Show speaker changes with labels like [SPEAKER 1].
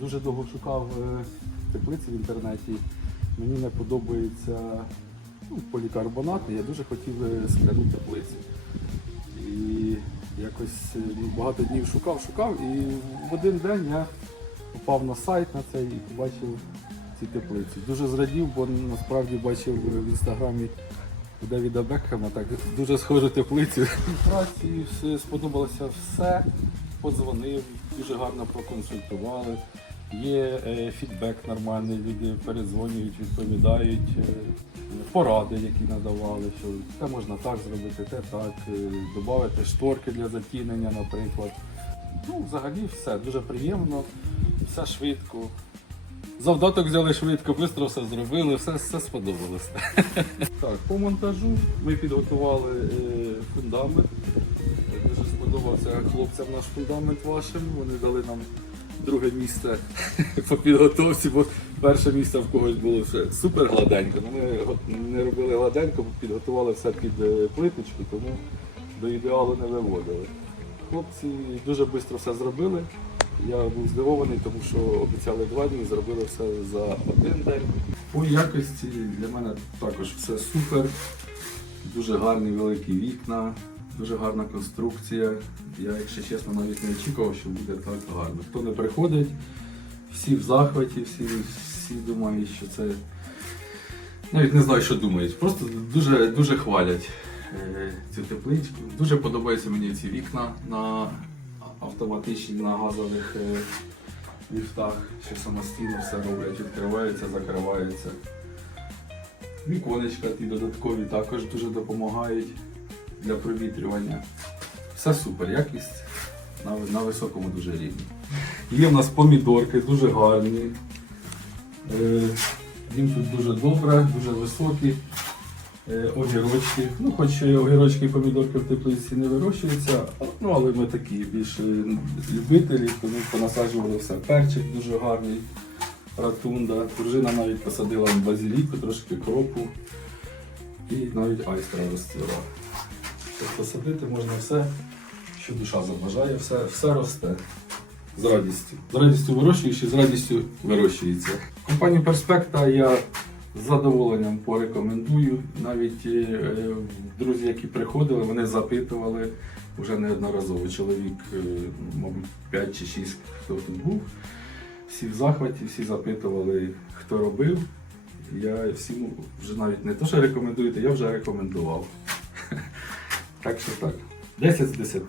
[SPEAKER 1] Дуже довго шукав е, теплиці в інтернеті. Мені не подобається ну, полікарбонат, я дуже хотів е, скляну теплицю. І якось ну, багато днів шукав, шукав, і в один день я попав на сайт на цей і побачив ці теплиці. Дуже зрадів, бо насправді бачив в інстаграмі Девіда Бекхема так дуже схожу теплицю. Праці сподобалося все. Подзвонив, дуже гарно проконсультували. Є е, фідбек нормальний, люди передзвонюють, відповідають, е, поради, які надавали, що це можна так зробити, те так, е, додати шторки для затінення, наприклад. Ну, взагалі все дуже приємно, все швидко. Завдаток взяли швидко, швидко все зробили, все, все сподобалося. Так, по монтажу ми підготували фундамент. Сподобався хлопцям наш фундамент вашим. Вони дали нам друге місце по підготовці, бо перше місце в когось було ще супер гладенько. Ну, Ми не робили гладенько, бо підготували все під е, плиточку, тому до ідеалу не виводили. Хлопці дуже швидко все зробили. Я був здивований, тому що обіцяли два дні, зробили все за один день. По якості для мене також все супер. Дуже гарні великі вікна, дуже гарна конструкція. Я, якщо чесно, навіть не очікував, що буде так гарно. Хто не приходить, всі в захваті, всі, всі думають, що це. Навіть не знаю, що думають. Просто дуже, дуже хвалять е, цю тепличку. Дуже подобаються мені ці вікна на автоматичні, на газових е, ліфтах, що самостійно все роблять, відкривається, закривається. Віконечка ті додаткові також дуже допомагають для провітрювання. Все супер, якість на, на високому дуже рівні. Є в нас помідорки, дуже гарні. Е, їм тут дуже добре, дуже високі. Е, огірочки. Ну, хоч огірочки і помідорки в теплиці не вирощуються, ну, але ми такі більш е, любителі, тому понасаджували все. Перчик дуже гарний, ратунда. Дружина навіть посадила базиліку, трошки кропу і навіть айстра розцвіла. Тобто садити можна все, що душа забажає, все, все росте. З радістю. З радістю вирощуєш і з радістю вирощується. Компанію Перспекта я з задоволенням порекомендую. Навіть е, друзі, які приходили, вони запитували вже неодноразово. Чоловік, е, мабуть, 5 чи 6, хто тут був. Всі в захваті, всі запитували, хто робив. Я всім вже навіть не то, що рекомендуєте, я вже рекомендував. Так що так. 10 з 10.